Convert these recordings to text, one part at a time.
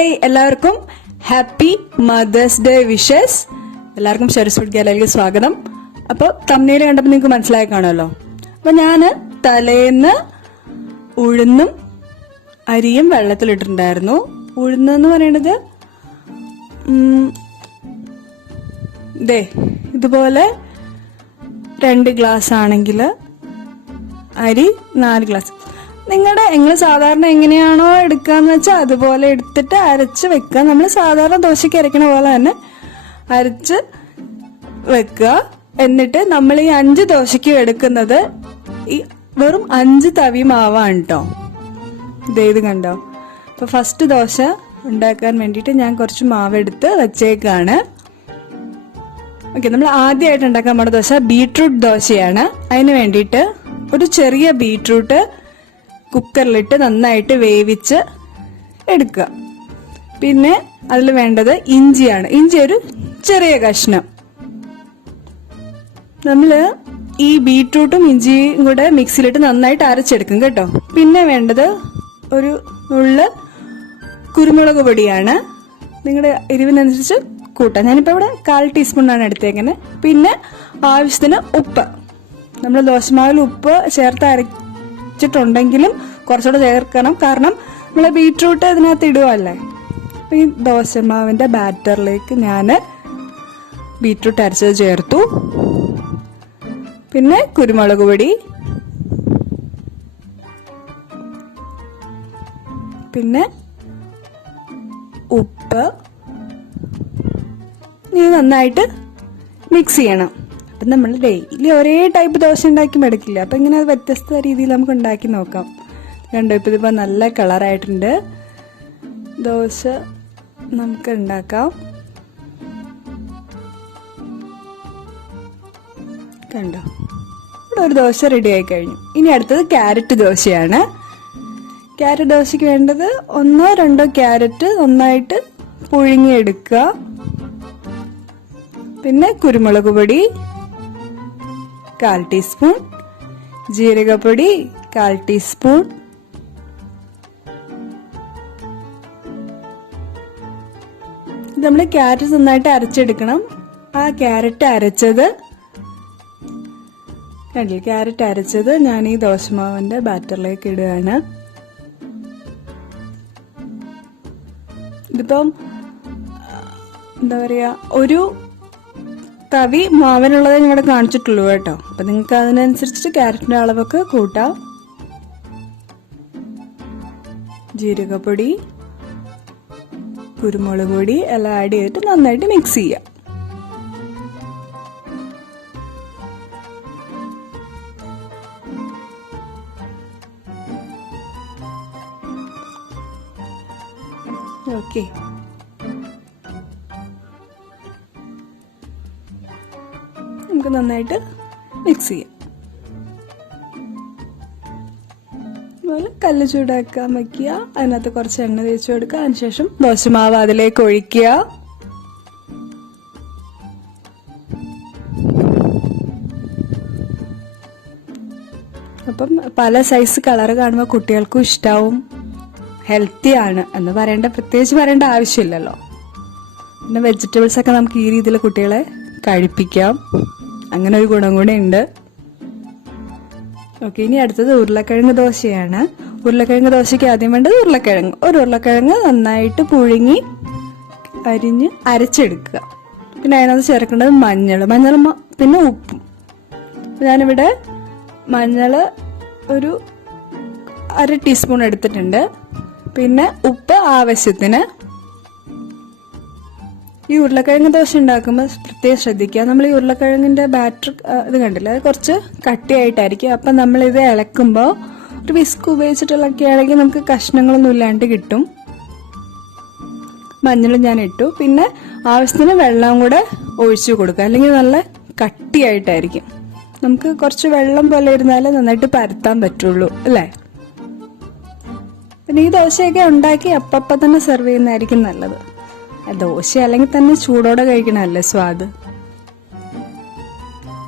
Hi, എല്ലാവർക്കും happy mothers day wishes. എല്ലാവർക്കും ഷെറിസ് food ഗാലറിയിലേക്ക് സ്വാഗതം. അപ്പോൾ തമ്മിൽ കണ്ടപ്പോൾ നിങ്ങൾക്ക് മനസ്സിലായി കാണുമല്ലോ. അപ്പോൾ ഞാൻ തലേന്ന് ഉഴുന്നും അരിയും വെള്ളത്തിലിട്ടിട്ടുണ്ടായിരുന്നു. ഉഴുന്നെന്ന് പറയുന്നത് ഇതുപോലെ 2 ഗ്ലാസ് ആണെങ്കിൽ അരി 4 ഗ്ലാസ്. നിങ്ങൾ സാധാരണ എങ്ങനെയാണോ എടുക്കാന്ന് വെച്ചാൽ അതുപോലെ എടുത്തിട്ട് അരച്ച് വെക്കുക. നമ്മൾ സാധാരണ ദോശയ്ക്ക് അരക്കണ പോലെ തന്നെ അരച്ച് വെക്കുക. എന്നിട്ട് നമ്മൾ ഈ 5 ദോശയ്ക്ക് എടുക്കുന്നത് ഈ വെറും 5 തവി മാവാണ് കേട്ടോ. ഇത് കണ്ടോ. അപ്പൊ ഫസ്റ്റ് ദോശ ഉണ്ടാക്കാൻ വേണ്ടിയിട്ട് ഞാൻ കുറച്ച് മാവെടുത്ത് വെച്ചേക്കാണ്. ഓക്കെ, നമ്മൾ ആദ്യമായിട്ട് ഉണ്ടാക്കാൻ പോണ ദോശ ബീട്രൂട്ട് ദോശയാണ്. അതിന് വേണ്ടിയിട്ട് ഒരു ചെറിയ ബീട്രൂട്ട് കുക്കറിലിട്ട് നന്നായിട്ട് വേവിച്ച് എടുക്കുക. പിന്നെ അതിൽ വേണ്ടത് ഇഞ്ചിയാണ്. ഇഞ്ചി ഒരു ചെറിയ കഷ്ണം. നമ്മൾ ഈ ബീട്രൂട്ടും ഇഞ്ചിയും കൂടെ മിക്സിയിലിട്ട് നന്നായിട്ട് അരച്ചെടുക്കും കേട്ടോ. പിന്നെ വേണ്ടത് ഒരു നുള്ള് കുരുമുളക് പൊടിയാണ്. നിങ്ങളുടെ എരിവിനനുസരിച്ച് കൂട്ടാം. ഞാനിപ്പോൾ ഇവിടെ 1/4 ടീസ്പൂണാണ് എടുത്തേക്കുന്നത്. പിന്നെ ആവശ്യത്തിന് ഉപ്പ്. നമ്മൾ ദോശമാവിൽ ഉപ്പ് ചേർത്ത് അരച്ചിട്ടുണ്ടെങ്കിലും കുറച്ചുകൂടെ ചേർക്കണം, കാരണം നമ്മൾ ബീട്രൂട്ട് ഇതിനകത്ത് ഇടുവല്ലേ. അപ്പം ഈ ദോശമാവിൻ്റെ ബാറ്ററിലേക്ക് ഞാൻ ബീട്രൂട്ട് അരച്ചത് ചേർത്തു. പിന്നെ കുരുമുളക് പൊടി, പിന്നെ ഉപ്പ്. ഇത് നന്നായിട്ട് മിക്സ് ചെയ്യണം. അപ്പം നമ്മൾ ഡെയിലി ഒരേ ടൈപ്പ് ദോശ ഉണ്ടാക്കി എടുക്കില്ല. അപ്പം ഇങ്ങനെ വ്യത്യസ്ത രീതിയിൽ നമുക്ക് ഉണ്ടാക്കി നോക്കാം. കണ്ടോ, ഇപ്പം ഇതിപ്പോൾ നല്ല കളറായിട്ടുണ്ട്. ദോശ നമുക്ക് ഉണ്ടാക്കാം. കണ്ടോ, ഇവിടെ ഒരു ദോശ റെഡി ആയി കഴിഞ്ഞു. ഇനി അടുത്തത് ക്യാരറ്റ് ദോശയാണ്. ക്യാരറ്റ് ദോശയ്ക്ക് വേണ്ടത് 1-2 ക്യാരറ്റ് നന്നായിട്ട് പുഴുങ്ങിയെടുക്കുക. പിന്നെ കുരുമുളക് പൊടി 1/4 ടീസ്പൂൺ, ജീരകപ്പൊടി 1/4 ടീസ്പൂൺ, നമ്മൾ ക്യാരറ്റ് നന്നായിട്ട് അരച്ചെടുക്കണം. ആ ക്യാരറ്റ് അരച്ചത് ഞാൻ ഈ ദോശമാവിന്റെ ബാറ്ററിലേക്ക് ഇടുകയാണ്. ഇതിപ്പം എന്താ പറയാ, ഒരു തവി മാവിനുള്ളതേ ഞങ്ങളുടെ കാണിച്ചിട്ടുള്ളൂ കേട്ടോ. അപ്പൊ നിങ്ങൾക്ക് അതിനനുസരിച്ചിട്ട് ക്യാരറ്റിന്റെ അളവൊക്കെ കൂട്ടാം. ജീരകപ്പൊടി, കുരുമുളക് പൊടി എല്ലാം ആഡ് ചെയ്തിട്ട് നന്നായിട്ട് മിക്സ് ചെയ്യാം. ഓക്കെ, നമുക്ക് നന്നായിട്ട് മിക്സ് ചെയ്യാം. അതുപോലെ കല്ല് ചൂടാക്കാൻ വയ്ക്കുക. അതിനകത്ത് കുറച്ച് എണ്ണ തേച്ച് കൊടുക്കുക. അതിനുശേഷം ദോശമാവ് അതിലേക്ക് ഒഴിക്കുക. അപ്പം പല സൈസ് കളർ കാണുമ്പോൾ കുട്ടികൾക്കും ഇഷ്ടാവും. ഹെൽത്തി ആണ് എന്ന് പ്രത്യേകിച്ച് പറയേണ്ട ആവശ്യമില്ലല്ലോ. പിന്നെ വെജിറ്റബിൾസ് ഒക്കെ നമുക്ക് ഈ രീതിയിൽ കുട്ടികളെ കഴിപ്പിക്കാം. അങ്ങനെ ഒരു ഗുണം കൂടെ ഉണ്ട്. ഓക്കെ, ഇനി അടുത്തത് ഉരുളക്കിഴങ്ങ് ദോശയാണ്. ഉരുളക്കിഴങ്ങ് ദോശയ്ക്ക് ആദ്യം വേണ്ടത് ഒരു ഉരുളക്കിഴങ്ങ് നന്നായിട്ട് പുഴുങ്ങി അരിഞ്ഞ് അരച്ചെടുക്കുക. പിന്നെ അതിനകത്ത് ചേർക്കേണ്ടത് മഞ്ഞൾ, പിന്നെ ഉപ്പും. ഞാനിവിടെ മഞ്ഞൾ ഒരു 1/2 ടീസ്പൂൺ എടുത്തിട്ടുണ്ട്. പിന്നെ ഉപ്പ് ആവശ്യത്തിന്. ഈ ഉരുളക്കിഴങ്ങ് ദോശ ഉണ്ടാക്കുമ്പോൾ പ്രത്യേകം ശ്രദ്ധിക്കുക. നമ്മൾ ഈ ഉരുളക്കിഴങ്ങിന്റെ ബാറ്റർ ഇത് കണ്ടില്ല, അത് കുറച്ച് കട്ടിയായിട്ടായിരിക്കും. അപ്പം നമ്മൾ ഇത് ഇളക്കുമ്പോൾ ഒരു വിസ്ക് ഉപയോഗിച്ചിട്ട് ഇളക്കുകയാണെങ്കിൽ നമുക്ക് കഷ്ണങ്ങളൊന്നും ഇല്ലാണ്ട് കിട്ടും. മഞ്ഞളും ഞാൻ ഇട്ടു. പിന്നെ ആവശ്യത്തിന് വെള്ളം കൂടെ ഒഴിച്ചു കൊടുക്കുക, അല്ലെങ്കിൽ നല്ല കട്ടിയായിട്ടായിരിക്കും. നമുക്ക് കുറച്ച് വെള്ളം പോലെ ഇരുന്നാലേ നന്നായിട്ട് പരത്താൻ പറ്റുള്ളൂ അല്ലേ. പിന്നെ ഈ ദോശയൊക്കെ ഉണ്ടാക്കി അപ്പം തന്നെ സെർവ് ചെയ്യുന്നതായിരിക്കും നല്ലത്. ദോശ അല്ലെങ്കിൽ തന്നെ ചൂടോടെ കഴിക്കണമല്ലേ സ്വാദ്.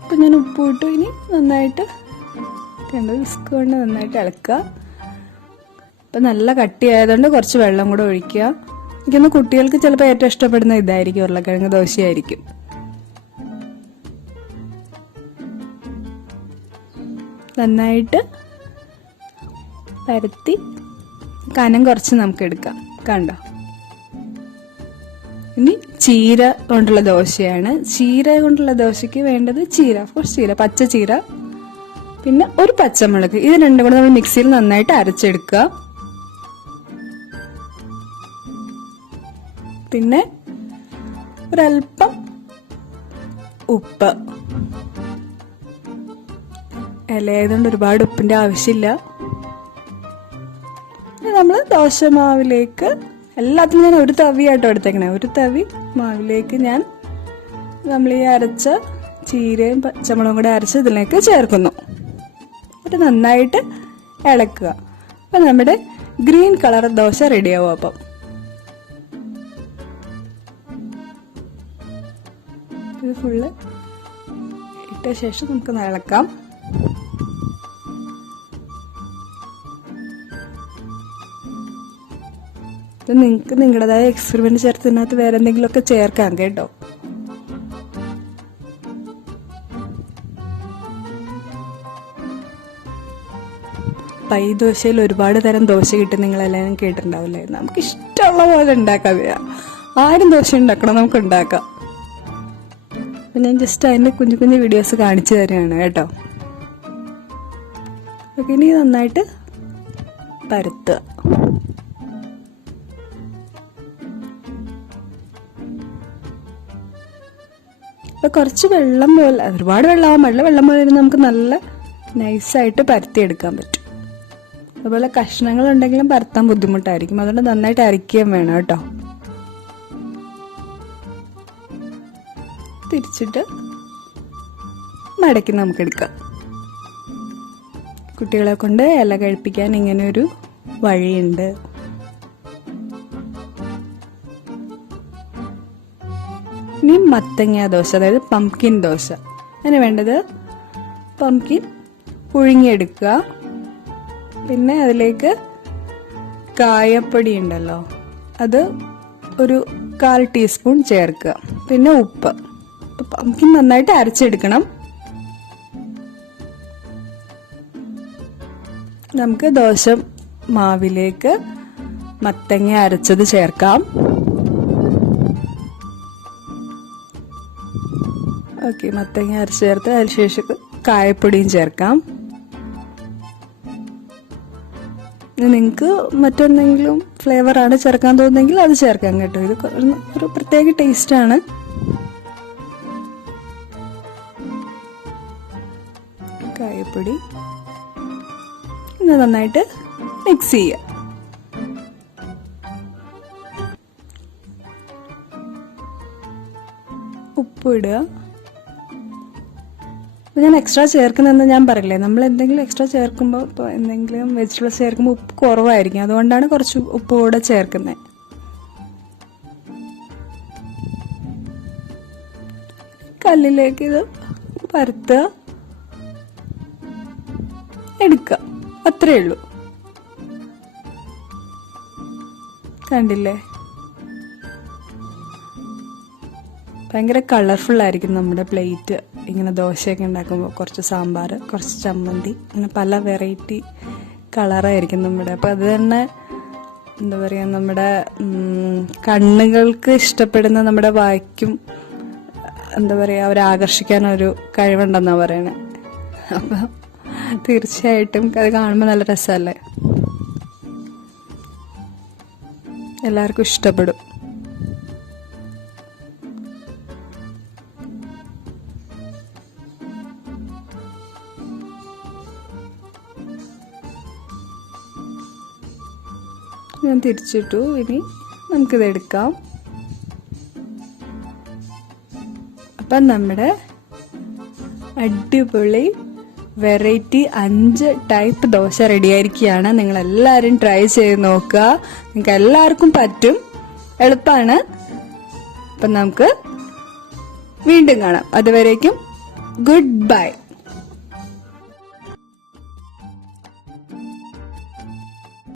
അപ്പം ഞാൻ ഉപ്പ് ഇട്ടു. ഇനി നന്നായിട്ട് വിസ്ക് കൊണ്ട് നന്നായിട്ട് ഇളക്കുക. അപ്പം നല്ല കട്ടിയായതുകൊണ്ട് കുറച്ച് വെള്ളം കൂടെ ഒഴിക്കുക. എനിക്കൊന്ന് കുട്ടികൾക്ക് ചിലപ്പോൾ ഏറ്റവും ഇഷ്ടപ്പെടുന്ന ഇതായിരിക്കും, ഉരുളക്കിഴങ്ങ് ദോശയായിരിക്കും. നന്നായിട്ട് പരത്തി കനം കുറച്ച് നമുക്ക് എടുക്കാം. കണ്ടോ? ഇനി ചീര കൊണ്ടുള്ള ദോശയാണ്. ചീര കൊണ്ടുള്ള ദോശയ്ക്ക് വേണ്ടത് ചീര, ഓഫ്കോഴ്സ് ചീര, പച്ച ചീര, പിന്നെ ഒരു പച്ചമുളക്. ഇത് രണ്ടും കൂടെ നമ്മൾ മിക്സിയിൽ നന്നായിട്ട് അരച്ചെടുക്കുക. പിന്നെ ഒരല്പം ഉപ്പ്. ഇലയായതുകൊണ്ട് ഒരുപാട് ഉപ്പിന്റെ ആവശ്യമില്ല. നമ്മൾ ദോശമാവിലേക്ക് എല്ലാത്തിനും ഞാൻ ഒരു തവിയായിട്ടോ എടുത്തേക്കണേ. ഒരു തവി മാവിലേക്ക് ഞാൻ നമ്മൾ ഈ അരച്ച ചീരയും പച്ചമുളകും കൂടെ അരച്ച് ഇതിലേക്ക് ചേർക്കുന്നു. എന്നിട്ട് നന്നായിട്ട് ഇളക്കുക. അപ്പം നമ്മുടെ ഗ്രീൻ കളർ ദോശ റെഡിയാവും. അപ്പം ഇത് ഫുള്ള് ഇട്ട ശേഷം നമുക്ക് ഇളക്കാം. ഇത് നിങ്ങൾക്ക് നിങ്ങളുടേതായ എക്സ്പെരിമെന്റ് ചേർത്ത് ഇതിനകത്ത് വേറെ എന്തെങ്കിലുമൊക്കെ ചേർക്കാം കേട്ടോ. പൈ ദോശയിൽ ഒരുപാട് തരം ദോശ കിട്ടും, നിങ്ങളെല്ലാം കേട്ടിട്ടുണ്ടാവില്ലേ? നമുക്ക് ഇഷ്ടമുള്ള പോലെ ഉണ്ടാക്കാം. ആരും ദോശ ഉണ്ടാക്കണം, നമുക്ക് ഉണ്ടാക്കാം. അപ്പൊ ഞാൻ ജസ്റ്റ് അതിന്റെ കുഞ്ഞു കുഞ്ഞു വീഡിയോസ് കാണിച്ചു തരികയാണ് കേട്ടോ. ഓക്കെ, ഇനി നന്നായിട്ട് പരത്തുക. അപ്പൊ കുറച്ച് വെള്ളം പോലെ, ഒരുപാട് വെള്ളമാവാൻ പാടില്ല, വെള്ളം പോലെ നമുക്ക് നല്ല നൈസായിട്ട് പരത്തിയെടുക്കാൻ പറ്റും. അതുപോലെ കഷ്ണങ്ങൾ ഉണ്ടെങ്കിലും പരത്താൻ ബുദ്ധിമുട്ടായിരിക്കും, അതുകൊണ്ട് നന്നായിട്ട് അരയ്ക്കുകയും വേണം കേട്ടോ. തിരിച്ചിട്ട് മടക്കി നമുക്ക് എടുക്കാം. കുട്ടികളെ കൊണ്ട് ഇല കഴിപ്പിക്കാൻ ഇങ്ങനെ ഒരു വഴിയുണ്ട്. ഇനി മത്തങ്ങ ദോശ, അതായത് പംകിൻ ദോശ. അതിന് വേണ്ടത് പംകിൻ പുഴുങ്ങിയെടുക്കുക. പിന്നെ അതിലേക്ക് കായപ്പൊടി ഉണ്ടല്ലോ, അത് ഒരു 1/4 ടീസ്പൂൺ ചേർക്കുക. പിന്നെ ഉപ്പ്. പംകിൻ നന്നായിട്ട് അരച്ചെടുക്കണം. നമുക്ക് ദോശ മാവിലേക്ക് മത്തങ്ങ അരച്ചത് ചേർക്കാം. ഓക്കെ, മത്തങ്ങ അരച്ച് ചേർത്ത് അതിനുശേഷം കായപ്പൊടിയും ചേർക്കാം. നിങ്ങൾക്ക് മറ്റെന്തെങ്കിലും ഫ്ലേവറാണ് ചേർക്കാൻ തോന്നുന്നെങ്കിൽ അത് ചേർക്കാം കേട്ടോ. ഇത് ഒരു പ്രത്യേക ടേസ്റ്റാണ്. കായപ്പൊടി ഇത് നന്നായിട്ട് മിക്സ് ചെയ്യുക. ഉപ്പിടുക. ഞാൻ എക്സ്ട്രാ ചേർക്കുന്നതെന്ന് ഞാൻ പറയില്ലേ, നമ്മൾ എന്തെങ്കിലും എക്സ്ട്രാ ചേർക്കുമ്പോൾ, ഇപ്പോൾ എന്തെങ്കിലും വെജിറ്റബിൾസ് ചേർക്കുമ്പോൾ ഉപ്പ് കുറവായിരിക്കും, അതുകൊണ്ടാണ് കുറച്ച് ഉപ്പ് കൂടെ ചേർക്കുന്നത്. കല്ലിലേക്ക് ഇത് പരത്തുക, എടുക്കുക, അത്രേ ഉള്ളൂ. കണ്ടില്ലേ? ഭയങ്കര കളർഫുൾ ആയിരിക്കും നമ്മുടെ പ്ലേറ്റ്. ഇങ്ങനെ ദോശയൊക്കെ ഉണ്ടാക്കുമ്പോൾ കുറച്ച് സാമ്പാർ, കുറച്ച് ചമ്മന്തി, അങ്ങനെ പല വെറൈറ്റി കളറായിരിക്കും നമ്മുടെ. അപ്പം അത് തന്നെ എന്താ പറയുക, നമ്മുടെ കണ്ണുകൾക്ക് ഇഷ്ടപ്പെടുന്ന, നമ്മുടെ വായിക്കും എന്താ പറയുക, അവരെ ആകർഷിക്കാനൊരു കഴിവുണ്ടെന്നാണ് പറയണേ. അപ്പം തീർച്ചയായിട്ടും അത് കാണുമ്പോൾ നല്ല രസമല്ലേ, എല്ലാവർക്കും ഇഷ്ടപ്പെടും. ഞാൻ തിരിച്ചിട്ടു. ഇനി നമുക്കിത് എടുക്കാം. അപ്പം നമ്മുടെ അടിപൊളി വെറൈറ്റി 5 ടൈപ്പ് ദോശ റെഡിയായിരിക്കുകയാണ്. നിങ്ങളെല്ലാവരും ട്രൈ ചെയ്ത് നോക്കുക, നിങ്ങൾക്ക് എല്ലാവർക്കും പറ്റും, എളുപ്പമാണ്. അപ്പം നമുക്ക് വീണ്ടും കാണാം. അതുവരേക്കും ഗുഡ് ബൈ.